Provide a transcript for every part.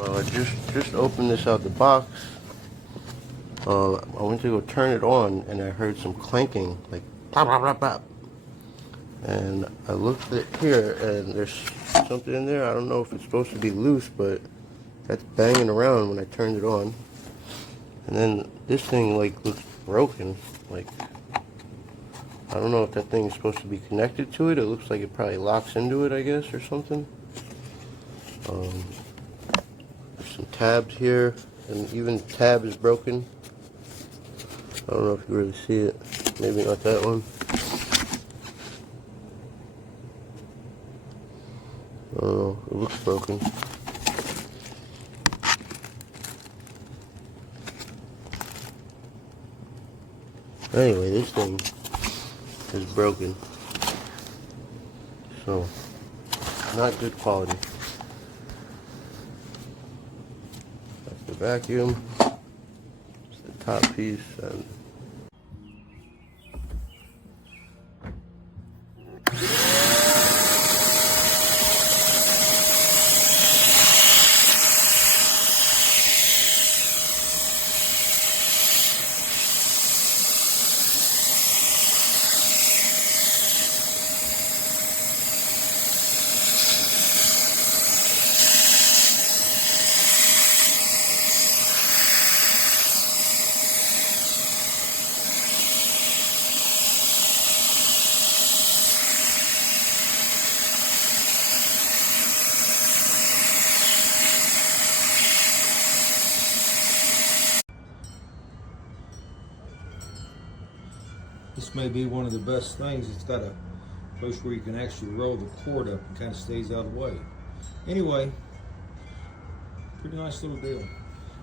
I just opened this out the box. I went to go turn it on and I heard some clanking, like pop, pop, pop, pop. And I looked at here and there's something in there. I don't know if it's supposed to be loose, but that's banging around when I turned it on. And then this thing like looks broken. Like, I don't know if that thing is supposed to be connected to it. It looks like it probably locks into it, I guess, or something. There's some tabs here, and even the tab is broken. I don't know if you really see it. Maybe not that one. I don't know. It looks broken. Anyway, this thing is broken. So, not good quality. That's the vacuum. It's the top piece. And this may be one of the best things. It's got a place where you can actually roll the cord up and kind of stays out of the way. Anyway, pretty nice little deal.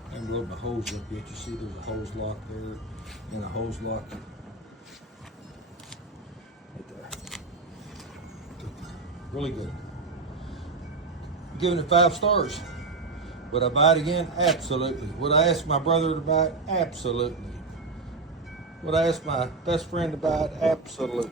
I haven't rolled my hose up yet. You see there's a hose lock there and a hose lock right there. Really good. Giving it 5 stars. Would I buy it again? Absolutely. Would I ask my brother to buy it? Absolutely. Would I ask my best friend to buy it? Absolutely.